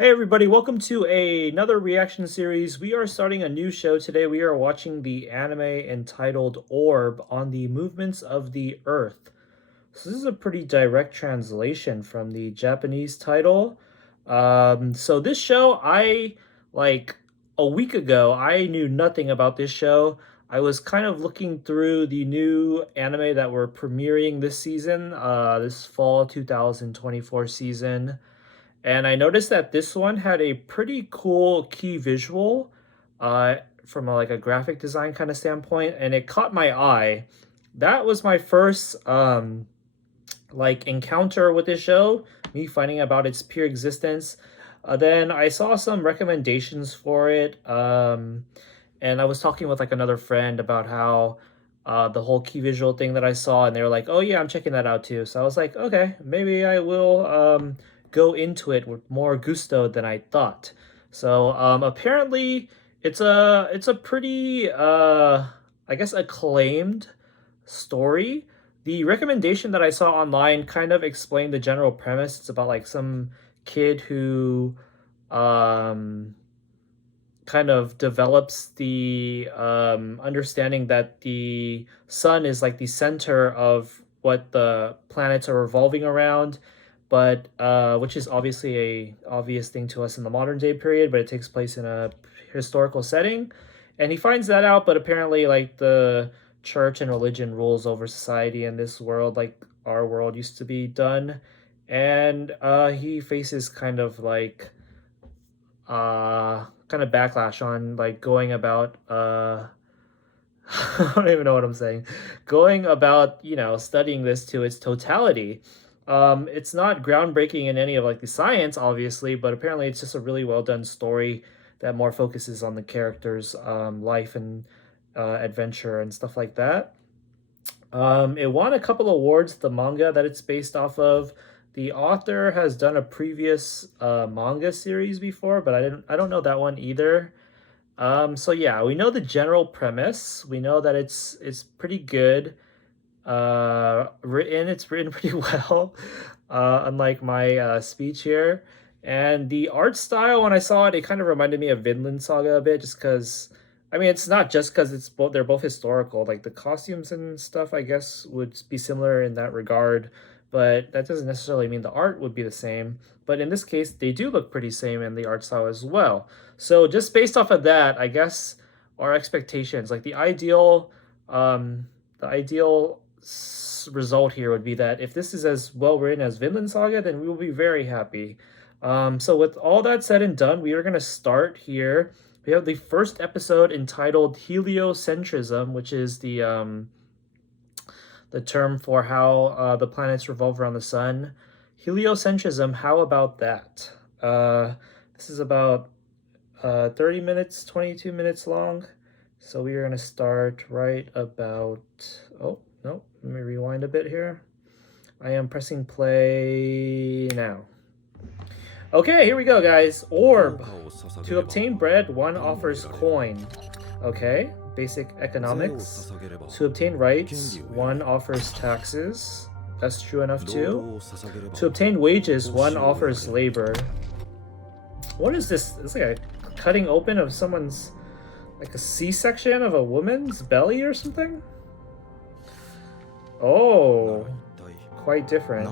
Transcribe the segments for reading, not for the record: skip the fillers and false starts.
Hey everybody, welcome to another reaction series. We are starting a new show today. We are watching the anime entitled Orb on the movements of the Earth. So this is a pretty direct translation from the Japanese title. So this show, like a week ago, I knew nothing about this show. I was kind of looking through the new anime that were premiering this season, this fall 2024 season. And I noticed that this one had a pretty cool key visual from like a graphic design kind of standpoint, and it caught my eye. That was my first like encounter with this show, me finding about its pure existence. Then I saw some recommendations for it, and I was talking with like another friend about how the whole key visual thing that I saw, and they were like, "Oh yeah, I'm checking that out too." So I was like, "Okay, maybe I will go into it with more gusto than I thought." So apparently, it's a pretty I guess acclaimed story. The recommendation that I saw online kind of explained the general premise. It's about like some kid who um kind of develops the understanding that the sun is like the center of what the planets are revolving around, but which is obviously a obvious thing to us in the modern day period, but it takes place in a historical setting, and he finds that out. But apparently, like the church and religion rules over society in this world, like our world used to be done, and he faces kind of backlash on like going about I don't even know what I'm saying. Going about, studying this to its totality. It's not groundbreaking in any of like the science, obviously, but apparently it's just a really well done story that more focuses on the characters' life and adventure and stuff like that. It won a couple awards, the manga that it's based off of. The author has done a previous manga series before, but I don't know that one either. So yeah, we know the general premise. We know that it's pretty good. It's written pretty well, unlike my speech here. And the art style, when I saw it, it kind of reminded me of Vinland Saga a bit, just because. I mean, it's not just because it's both they're both historical. Like the costumes and stuff, I guess, would be similar in that regard, but that doesn't necessarily mean the art would be the same. But in this case, they do look pretty same in the art style as well. So just based off of that, I guess our expectations, like the ideal result here would be that if this is as well written as Vinland Saga, then we will be very happy. So with all that said and done, we are going to start here. We have the first episode entitled Heliocentrism, which is the term for how the planets revolve around the sun. Heliocentrism, how about that? This is about 30 minutes, 22 minutes long. So we are going to start right about. Oh, no, let me rewind a bit here. I am pressing play now. Okay, here we go, guys. Orb. To obtain bread, one offers coin. Okay, basic economics. To obtain rights, one offers taxes. That's true enough too. To obtain wages, one offers labor. What is this? It's like a cutting open of someone's, like a C-section of a woman's belly or something? Oh, quite different.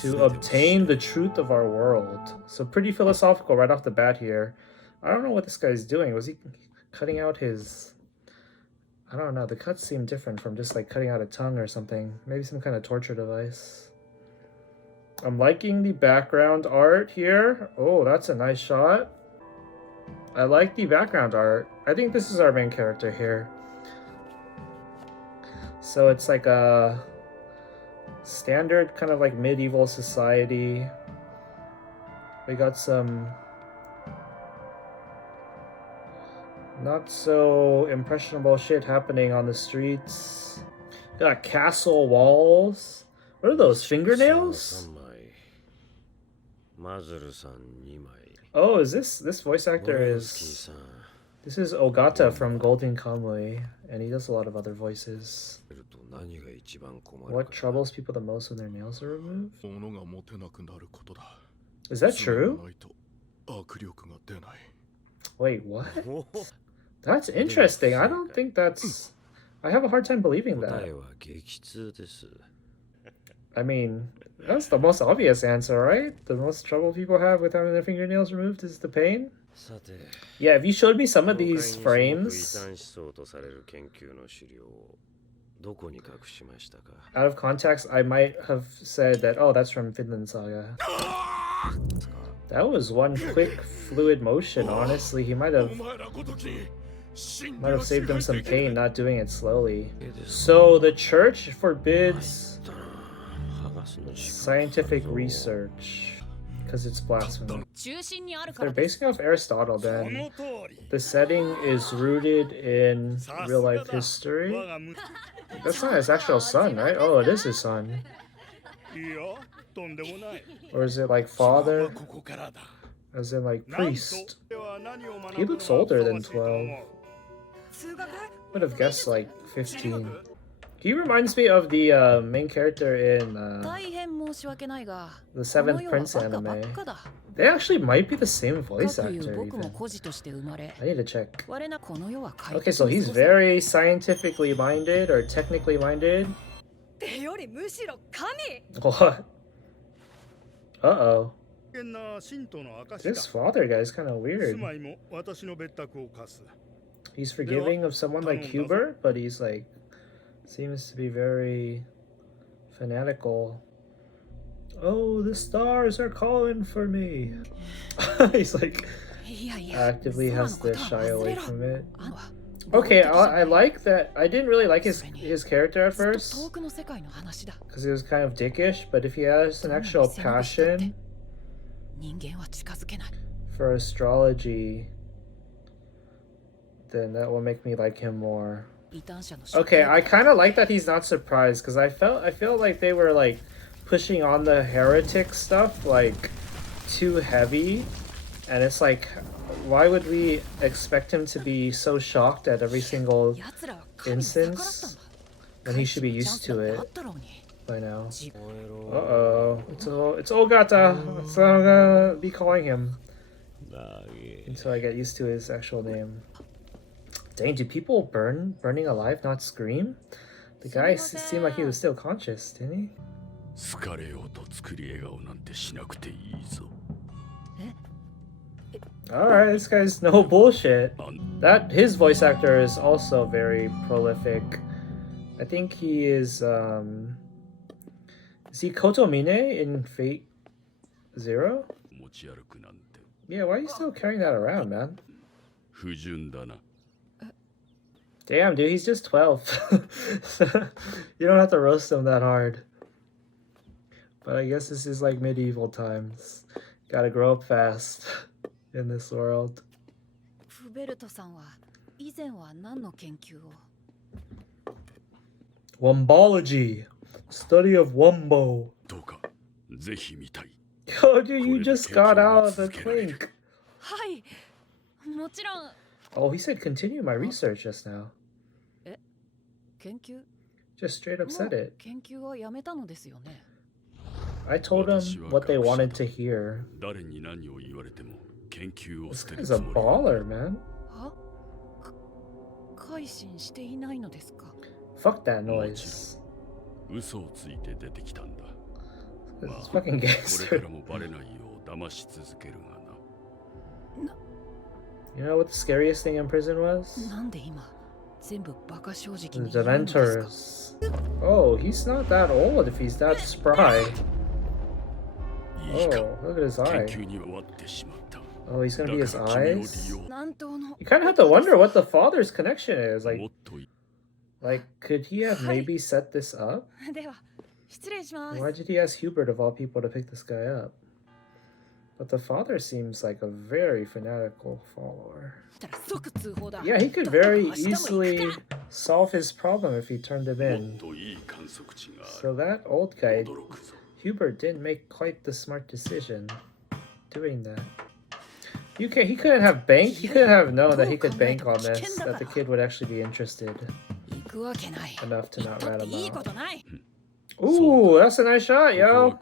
To obtain the truth of our world. So pretty philosophical right off the bat here. I don't know what this guy's doing. Was he cutting out his... I don't know. The cuts seem different from just like cutting out a tongue or something. Maybe some kind of torture device. I'm liking the background art here. Oh, that's a nice shot. I like the background art. I think this is our main character here. So it's like a standard kind of like medieval society. We got some not so impressionable shit happening on the streets. Got castle walls. What are those, fingernails? Oh, is this voice actor is... This is Ogata from Golden Kamuy, and he does a lot of other voices. What troubles people the most when their nails are removed? Is that true? Wait, what? That's interesting. I don't think that's... I have a hard time believing that. I mean, that's the most obvious answer, right? The most trouble people have with having their fingernails removed is the pain. Yeah, if you showed me some of these frames out of context, I might have said that, oh, that's from Finland Saga. That was one quick, fluid motion, honestly. He might have saved him some pain not doing it slowly. So the church forbids scientific research because it's blasphemy. If they're basing off Aristotle, then the setting is rooted in real life history. That's not his actual son, right? Oh, it is his son. Or is it like father? As in like priest? He looks older than 12. Would have guessed like 15. He reminds me of the main character in the Seventh Prince anime. They actually might be the same voice actor even. I need to check. Okay, so he's very scientifically minded or technically minded. What? Uh-oh. This father guy is kind of weird. He's forgiving of someone like Hubert, but he's like... seems to be very fanatical. Oh, the stars are calling for me. He's like actively has to shy away from it. Okay, I like that. I didn't really like his character at first because he was kind of dickish, but if he has an actual passion for astrology, then that will make me like him more. Okay, I kind of like that he's not surprised because I feel like they were like pushing on the heretic stuff like too heavy, and it's like, why would we expect him to be so shocked at every single instance when he should be used to it by now? Uh-oh, it's Ogata. That's what I'm gonna be calling him until I get used to his actual name. Dang, do people burning alive not scream? The guy seemed like he was still conscious, didn't he? Alright, this guy's no bullshit. His voice actor is also very prolific. I think he is he Kotomine in Fate Zero? Yeah, why are you still carrying that around, man? Damn, dude, he's just 12. You don't have to roast him that hard. But I guess this is like medieval times. Gotta grow up fast in this world. Wombology. Study of Wombo. Yo, dude, you just got out of the clink. Oh, he said continue my research just now. Just straight up said it. I told him what they wanted to hear. This guy's a baller, man. Fuck that noise. It's fucking gangster. You know what the scariest thing in prison was? The Dementors. Oh, he's not that old if he's that spry. Oh, look at his eye. Oh, he's gonna be his eyes? You kind of have to wonder what the father's connection is. Like, could he have maybe set this up? Why did he ask Hubert of all people to pick this guy up? But the father seems like a very fanatical follower. Yeah, he could very easily solve his problem if he turned him in. So that old guy, Hubert, didn't make quite the smart decision doing that. He couldn't have banked. He couldn't have known that he could bank on this, that the kid would actually be interested enough to not rat him out. Ooh, that's a nice shot, yo.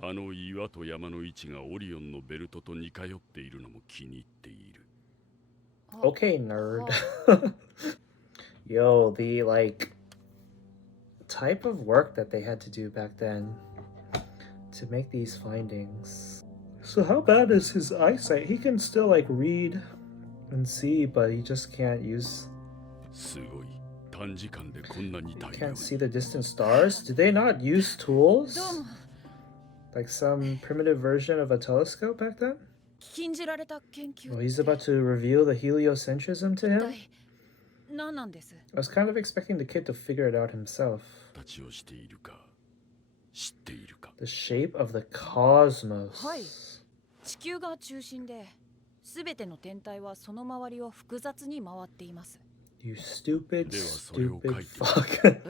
あの岩と山の位置がオリオンのベルトと似通っているのも気に入っている。Okay, nerd. Yo, the like type of work that they had to do back then to make these findings. So how bad is his eyesight? He can still like read and see, but he just can't use. すごい。短時間でこんなに He 大量 can't に。 see the distant stars. Did they not use tools? Like some primitive version of a telescope back then? 禁じられた研究 Well, he's about to reveal the heliocentrism to him. 何なんです I was kind of expecting the kid to figure it out himself. 立ちをしているか知っているか。 The shape of the cosmos. はい地球が中心で全ての天体はその周りを複雑に回っています You stupid, ではそれを stupid 書いて。 fuck.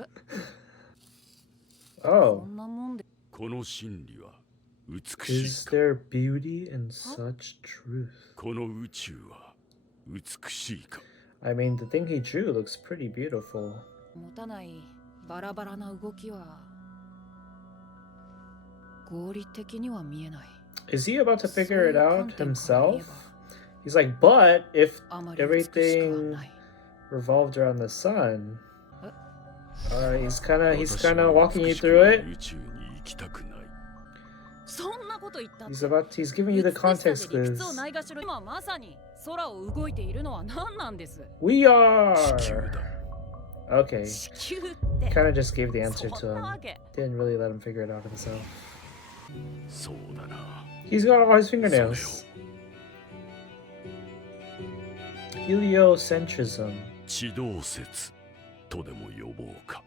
こ Oh, んなもんでこの真理は美し is いか。 there beauty in such truth? この宇宙は美しいか。 I mean, the thing he drew looks pretty beautiful. 持たないバラバラな動きは合理的には見えない Is he about to figure it out そういう観点から言え himself? ば He's like, but if あまり美しくは everything ない revolved around the sun, he's kind of 私は walking you 美しく through ない it. 宇宙に行きたくない。そんなこと言ったって He's giving you the 美しさ context で理 clues. 屈をないがしろ今まさに空を動いているのは何なんです We 地球 are だ。 okay. 地球って Kind of just gave the answer そ to んなわ him. け Didn't really let him figure it out himself. そうだな。 He's got all his fingernails. Heliocentrism. 地動説とでも呼ぼうか。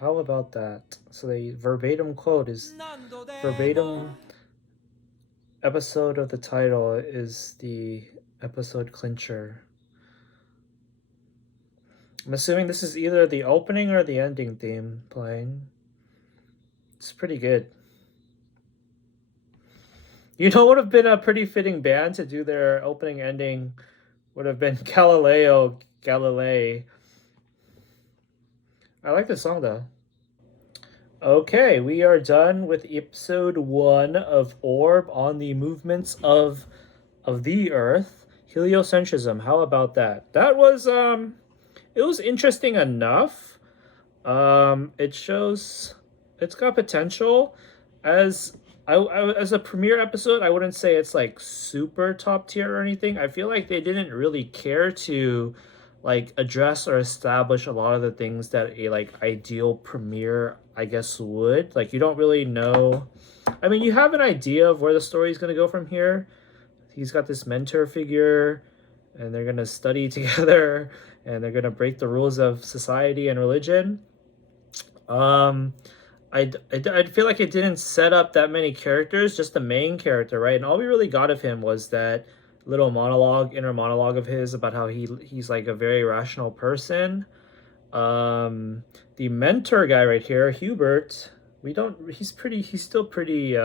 How about that? So the verbatim quote is verbatim episode of the title is the episode clincher. I'm assuming this is either the opening or the ending theme playing. It's pretty good. You know what would have been a pretty fitting band to do their opening ending would have been Galileo Galilei. I like this song though. Okay, we are done with episode 1 of Orb on the movements of the Earth. Heliocentrism. How about that? That was it was interesting enough. It shows it's got potential. As as a premiere episode, I wouldn't say it's like super top tier or anything. I feel like they didn't really care to like address or establish a lot of the things that a like ideal premiere I guess would. Like you don't really know. I mean, you have an idea of where the story is going to go from here. He's got this mentor figure and they're going to study together and they're going to break the rules of society and religion. I feel like it didn't set up that many characters, just the main character, right? And all we really got of him was that little monologue, inner monologue of his about how he's like a very rational person. The mentor guy right here, Hubert, he's still pretty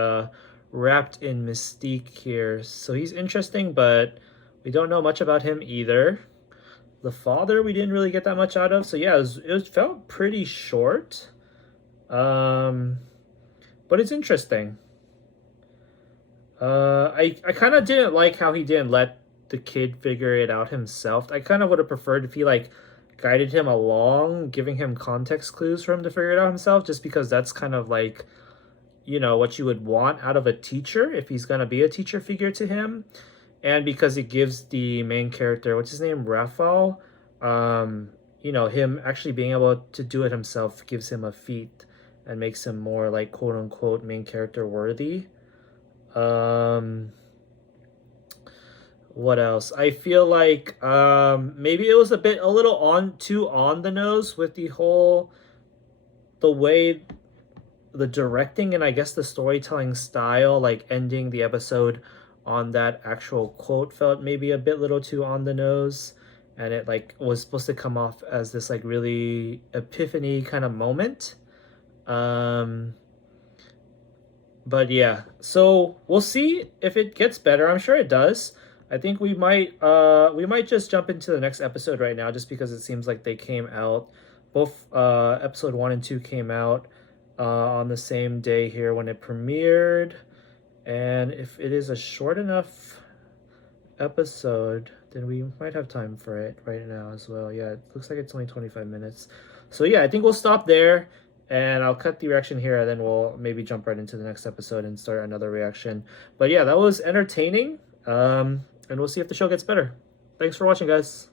wrapped in mystique here. So he's interesting, but we don't know much about him either. The father we didn't really get that much out of. So yeah, it felt pretty short. But it's interesting. I kind of didn't like how he didn't let the kid figure it out himself. I kind of would have preferred if he like guided him along, giving him context clues for him to figure it out himself, just because that's kind of like, you know, what you would want out of a teacher if he's gonna be a teacher figure to him, and because it gives the main character, what's his name, Raphael, you know, him actually being able to do it himself gives him a feat and makes him more like quote unquote main character worthy. What else? I feel like maybe it was a little too on the nose with the way the directing and I guess the storytelling style, like ending the episode on that actual quote felt maybe a little too on the nose, and it like was supposed to come off as this like really epiphany kind of moment. But yeah, so we'll see if it gets better. I'm sure it does. I think we might just jump into the next episode right now, just because it seems like they came out, both episode 1 and 2 came out on the same day here when it premiered. And if it is a short enough episode, then we might have time for it right now as well. Yeah, it looks like it's only 25 minutes. So yeah, I think we'll stop there and I'll cut the reaction here and then we'll maybe jump right into the next episode and start another reaction. But yeah, that was entertaining. And we'll see if the show gets better. Thanks for watching, guys.